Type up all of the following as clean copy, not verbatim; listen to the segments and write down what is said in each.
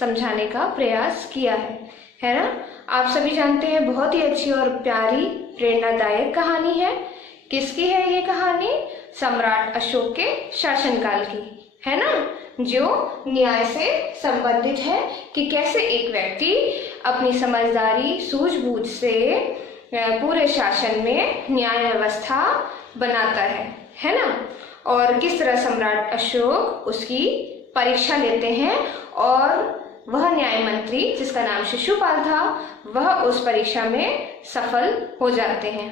समझाने का प्रयास किया है ना। आप सभी जानते हैं बहुत ही अच्छी और प्यारी प्रेरणादायक कहानी है। किसकी है ये कहानी? सम्राट अशोक के शासनकाल की है ना, जो न्याय से संबंधित है कि कैसे एक व्यक्ति अपनी समझदारी सूझबूझ से पूरे शासन में न्याय व्यवस्था बनाता है ना। और किस तरह सम्राट अशोक उसकी परीक्षा लेते हैं और वह न्याय मंत्री जिसका नाम शिशुपाल था वह उस परीक्षा में सफल हो जाते हैं।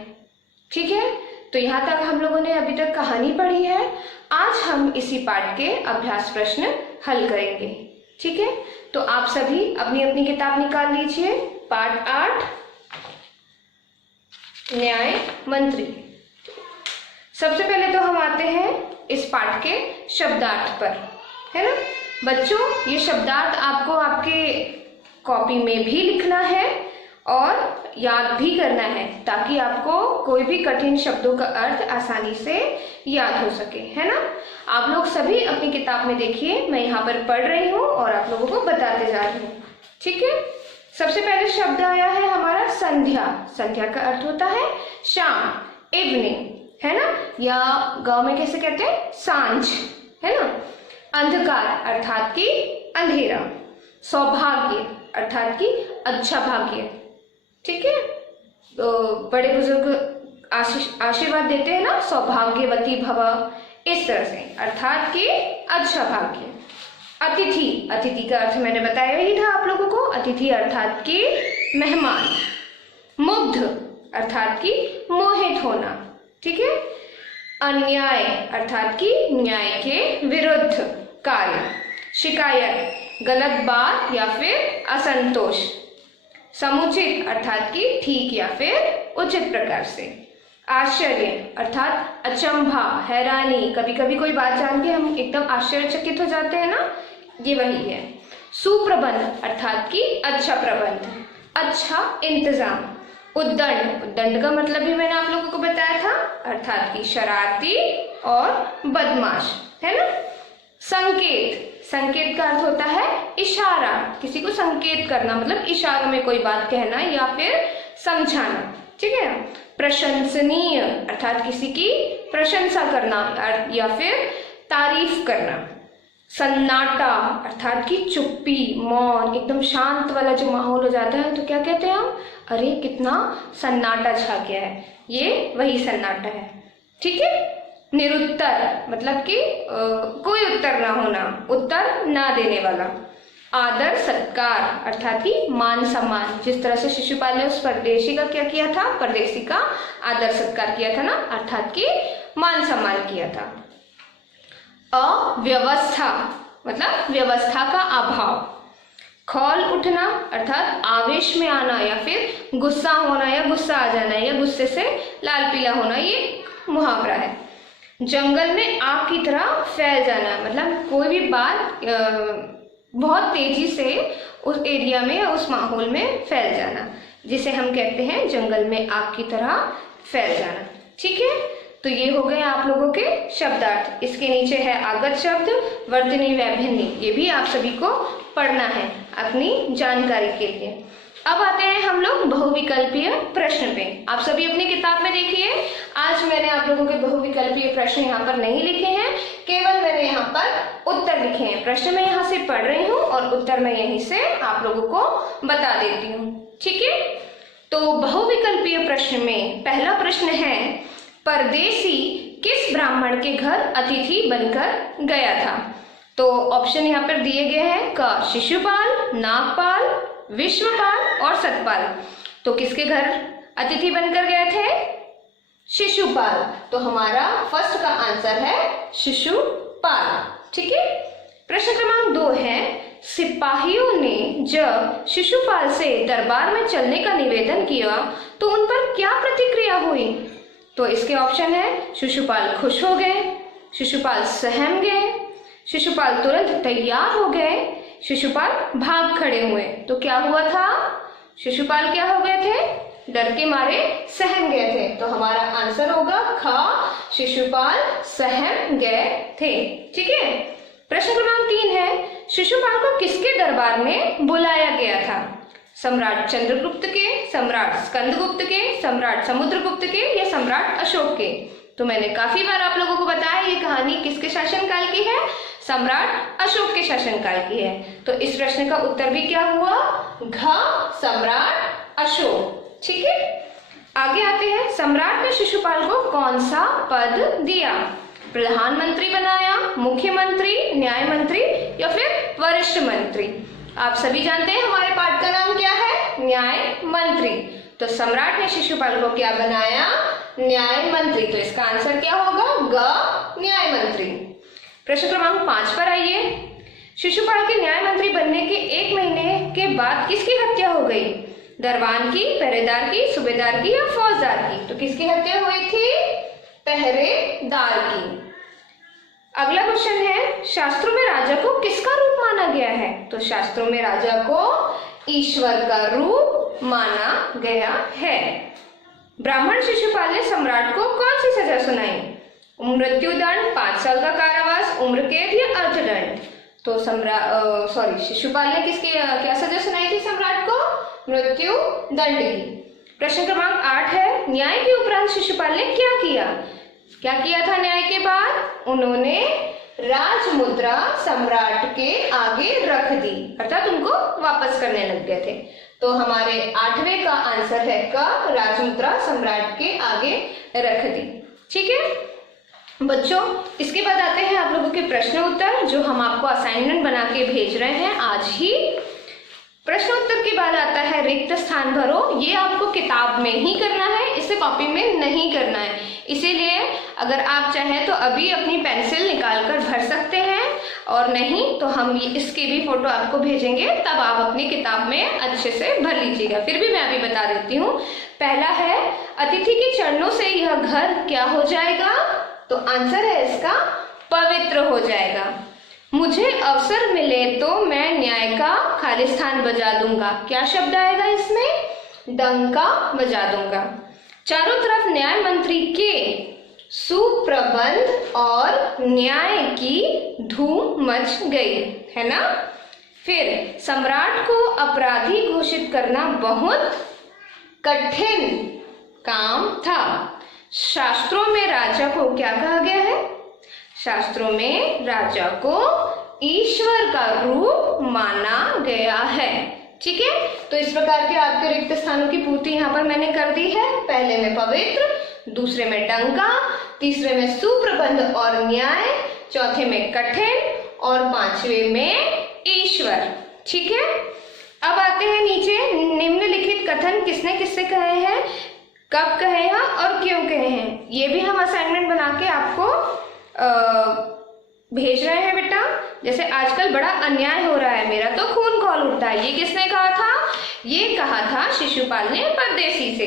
ठीक है, तो यहाँ तक हम लोगों ने अभी तक कहानी पढ़ी है। आज हम इसी पाठ के अभ्यास प्रश्न हल करेंगे। ठीक है, तो आप सभी अपनी अपनी किताब निकाल लीजिए। पाठ 8 न्याय मंत्री। सबसे पहले तो हम आते हैं इस पाठ के शब्दार्थ पर, है ना। बच्चों, ये शब्दार्थ आपको आपके कॉपी में भी लिखना है और याद भी करना है ताकि आपको कोई भी कठिन शब्दों का अर्थ आसानी से याद हो सके, है ना। आप लोग सभी अपनी किताब में देखिए, मैं यहाँ पर पढ़ रही हूँ और आप लोगों को बताते जा रही हूँ। ठीक है, सबसे पहले शब्द आया है हमारा संध्या। संध्या का अर्थ होता है शाम, इवनिंग, है ना, या गांव में कैसे कहते हैं सांझ, है ना। अंधकार अर्थात कि अंधेरा। सौभाग्य अर्थात कि अच्छा भाग्य। ठीक है, तो बड़े बुजुर्ग आशीर्वाद देते हैं ना, सौभाग्यवती भव, इस तरह से, अर्थात कि अच्छा भाग्य। अतिथि, अतिथि का अर्थ मैंने बताया ही था आप लोगों को, अतिथि अर्थात कि मेहमान। मुग्ध अर्थात कि मोहित होना। ठीक है, अन्याय अर्थात कि न्याय के विरुद्ध कार्य। शिकायत गलत बात या फिर असंतोष। समुचित अर्थात कि ठीक या फिर उचित प्रकार से। आश्चर्य अर्थात अचंभा, हैरानी, कभी कभी कोई बात जान के हम एकदम आश्चर्यचकित हो जाते हैं ना, ये वही है। सुप्रबंध अर्थात कि अच्छा प्रबंध, अच्छा इंतजाम। उद्दंड, उद्दंड का मतलब भी मैंने आप लोगों को बताया था, अर्थात कि शरारती और बदमाश, है ना। संकेत, संकेत का अर्थ होता है इशारा, किसी को संकेत करना, मतलब इशारों में कोई बात कहना या फिर समझाना। ठीक है। प्रशंसनीय अर्थात किसी की प्रशंसा करना या फिर तारीफ करना। सन्नाटा अर्थात कि चुप्पी, मौन, एकदम शांत वाला जो माहौल हो जाता है तो क्या कहते हैं हम? अरे कितना सन्नाटा छा गया है, ये वही सन्नाटा है। ठीक है। निरुत्तर मतलब कि कोई उत्तर ना होना, उत्तर ना देने वाला। आदर सत्कार अर्थात कि मान सम्मान, जिस तरह से शिशुपाल ने उस परदेशी का क्या किया था, परदेशी का आदर सत्कार किया था ना, अर्थात कि मान सम्मान किया था। अव्यवस्था मतलब व्यवस्था का अभाव। खौल उठना अर्थात आवेश में आना या फिर गुस्सा होना या गुस्सा आ जाना या गुस्से से लाल पीला होना, ये मुहावरा है। जंगल में आग की तरह फैल जाना मतलब कोई भी बात बहुत तेजी से उस एरिया में या उस माहौल में फैल जाना, जिसे हम कहते हैं जंगल में आग की तरह फैल जाना। ठीक है, तो ये हो गए आप लोगों के शब्दार्थ। इसके नीचे है आगत शब्द, वर्तनी, वैभिन्नी, ये भी आप सभी को पढ़ना है अपनी जानकारी के लिए। अब आते हैं हम लोग बहुविकल्पीय प्रश्न पे। आप सभी अपनी किताब में देखिए, आज मैंने आप लोगों के बहुविकल्पीय प्रश्न यहाँ पर नहीं लिखे हैं, केवल मैंने यहाँ पर उत्तर लिखे हैं। प्रश्न मैं यहाँ से पढ़ रही हूँ और उत्तर मैं यहीं से आप लोगों को बता देती हूँ। ठीक है, तो बहुविकल्पीय प्रश्न में पहला प्रश्न है, परदेशी किस ब्राह्मण के घर अतिथि बनकर गया था? तो ऑप्शन यहाँ पर दिए गए हैं, क शिशुपाल, नागपाल, विश्वपाल और सतपाल। तो किसके घर अतिथि बनकर गए थे? शिशुपाल। तो हमारा फर्स्ट का आंसर है शिशुपाल। ठीक है। प्रश्न क्रमांक 2 है, सिपाहियों ने जब शिशुपाल से दरबार में चलने का निवेदन किया तो उन पर क्या प्रतिक्रिया हुई? तो इसके ऑप्शन है, शिशुपाल खुश हो गए, शिशुपाल सहम गए, शिशुपाल तुरंत तैयार हो गए, शिशुपाल भाग खड़े हुए। तो क्या हुआ था? शिशुपाल क्या हो गए थे? डर के मारे सहम गए थे। तो हमारा आंसर होगा ख, शिशुपाल सहम गए थे। ठीक है। प्रश्न क्रमांक 3 है, शिशुपाल को किसके दरबार में बुलाया गया था? सम्राट चंद्रगुप्त के, सम्राट स्कंदगुप्त के, सम्राट समुद्रगुप्त के या सम्राट अशोक के? तो मैंने काफी बार आप लोगों को बताया ये कहानी किसके शासनकाल की है? सम्राट अशोक के शासनकाल की है। तो इस प्रश्न का उत्तर भी क्या हुआ? घ, सम्राट अशोक। ठीक है, आगे आते हैं। सम्राट ने शिशुपाल को कौन सा पद दिया? प्रधानमंत्री बनाया, मुख्यमंत्री, न्याय मंत्री या फिर वरिष्ठ मंत्री? आप सभी जानते हैं हमारे पाठ का नाम क्या है? न्याय मंत्री। तो सम्राट ने शिशुपाल को क्या बनाया? न्याय मंत्री। तो इसका आंसर क्या होगा? ग, न्याय मंत्री। प्रश्न क्रमांक 5 पर आइए। शिशुपाल के न्याय मंत्री बनने के 1 महीने के बाद किसकी हत्या हो गई? दरबान की, पहरेदार की, सूबेदार की या फौजदार की? तो किसकी हत्या हुई थी? पहरेदार की। अगला क्वेश्चन है, शास्त्रों में राजा को किसका रूप माना गया है? तो शास्त्रों में राजा को ईश्वर का रूप माना गया है। ब्राह्मण शिशुपाल ने सम्राट को कौन सी सजा सुनाई? मृत्युदंड, 5 साल का कारावास, उम्र कैद या अर्थदंड? तो शिशुपाल ने किसकी क्या सजा सुनाई थी सम्राट को? मृत्यु दंड की। प्रश्न क्रमांक 8 है, न्याय के उपरांत शिशुपाल ने क्या किया? क्या किया था न्याय के बाद? उन्होंने राजमुद्रा सम्राट के आगे रख दी, अर्थात उनको वापस करने लग गए थे। तो हमारे 8वें का आंसर है क, राजमुद्रा सम्राट के आगे रख दी। ठीक है बच्चों, इसके बाद आते हैं आप लोगों के प्रश्न उत्तर, जो हम आपको असाइनमेंट बना के भेज रहे हैं आज ही। प्रश्न उत्तर के बाद आता है रिक्त स्थान भरो। ये आपको किताब में ही करना है, इसे कॉपी में नहीं करना है। इसीलिए अगर आप चाहें तो अभी अपनी पेंसिल निकाल कर भर सकते हैं, और नहीं तो हम इसकी भी फोटो आपको भेजेंगे, तब आप अपनी किताब में अच्छे से भर लीजिएगा। फिर भी मैं अभी बता देती हूँ। पहला है, अतिथि के चरणों से यह घर क्या हो जाएगा? तो आंसर है इसका पवित्र हो जाएगा। मुझे अवसर मिले तो मैं न्याय का खालिस्तान बजा दूंगा। क्या शब्द आएगा इसमें? डंका बजा दूंगा। चारों तरफ न्याय मंत्री के सुप्रबंध और न्याय की धूम मच गई, है ना। फिर सम्राट को अपराधी घोषित करना बहुत कठिन काम था। शास्त्रों में राजा को क्या कहा गया है? शास्त्रों में राजा को ईश्वर का रूप माना गया है। ठीक है, तो इस प्रकार के आपके रिक्त स्थानों की पूर्ति यहाँ पर मैंने कर दी है। पहले में पवित्र, दूसरे में डंका, तीसरे में सुप्रबंध और न्याय, चौथे में कठिन और 5वें में ईश्वर। ठीक है, अब आते हैं नीचे। निम्नलिखित कथन किसने किससे कहे हैं, कब कहे हैं और क्यों कहे हैं? ये भी हम असाइनमेंट बना के आपको भेज रहे हैं बेटा। जैसे आजकल बड़ा अन्याय हो रहा है, मेरा तो खून खौल उठता है, ये किसने कहा था? ये कहा था शिशुपाल ने परदेसी से।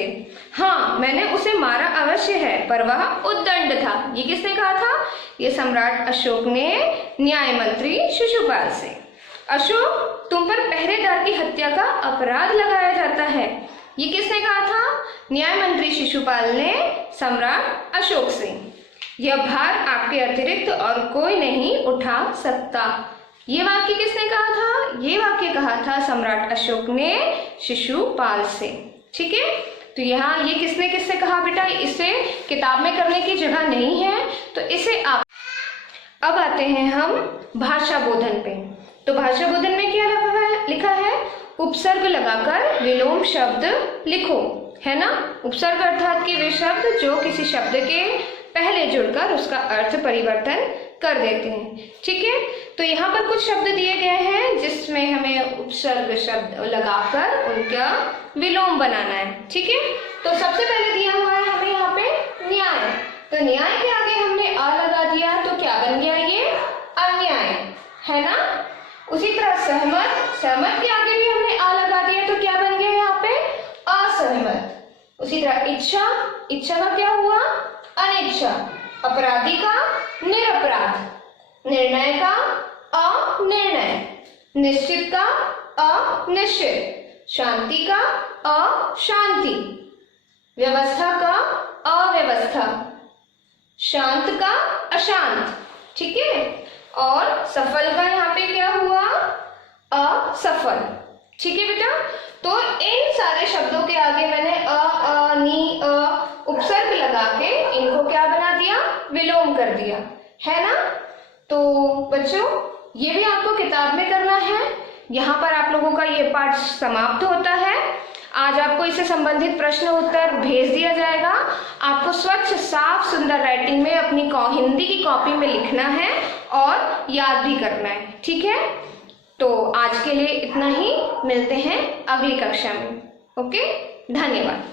हाँ, मैंने उसे मारा अवश्य है, पर वह उद्दंड था। ये किसने कहा था? ये सम्राट अशोक ने न्याय मंत्री शिशुपाल से। अशोक, तुम पर पहरेदार की हत्या का अपराध लगाया जाता है। ये किसने कहा था? न्याय मंत्री शिशुपाल ने सम्राट अशोक से। यह भार आपके अतिरिक्त और कोई नहीं उठा सकता। ये वाक्य किसने कहा था? ये वाक्य कहा था सम्राट अशोक ने शिशुपाल से। ठीक है, तो यहाँ ये किसने किससे कहा बेटा? इसे किताब में करने की जगह नहीं है, तो इसे आप। अब आते हैं हम भाषा बोधन पे। तो भाषा बोधन में क्या लिखा है? उपसर्ग लगाकर विलोम शब्द लिखो, है ना। उपसर्ग अर्थात के वे शब्द जो किसी शब्द के पहले जुड़कर उसका अर्थ परिवर्तन कर देते हैं। ठीक है, तो यहाँ पर कुछ शब्द दिए गए हैं जिसमें हमें उपसर्ग शब्द लगाकर उनका विलोम बनाना है। ठीक है, तो सबसे पहले दिया हुआ है हमें यहाँ पे न्याय। तो न्याय के आगे हमने अ लगा दिया, तो क्या बन गया? ये अन्याय, है ना। उसी तरह सहमत, सहमत के आगे भी हमने अ लगा दिया, तो क्या बन गया यहाँ पे? असहमत। उसी तरह इच्छा, इच्छा का क्या हुआ? अनिच्छा। अपराधी का निरपराध, निर्णय का अनिर्णय, निश्चित का अनिश्चित, शांति का अशांति, व्यवस्था का अव्यवस्था, शांत का अशांत। ठीक है, और सफल का यहाँ पे क्या हुआ? असफल। ठीक है बेटा, तो इन सारे शब्दों के आगे मैंने अ, नी, उपसर्ग लगा के इनको क्या बना दिया, विलोम कर दिया, है ना। तो बच्चों ये भी आपको किताब में करना है। यहाँ पर आप लोगों का ये पाठ समाप्त होता है। आज आपको इससे संबंधित प्रश्न उत्तर भेज दिया जाएगा। आपको स्वच्छ साफ सुंदर राइटिंग में अपनी हिंदी की कॉपी में लिखना है और याद भी करना है। ठीक है, तो आज के लिए इतना ही, मिलते हैं अगली कक्षा में। ओके, धन्यवाद।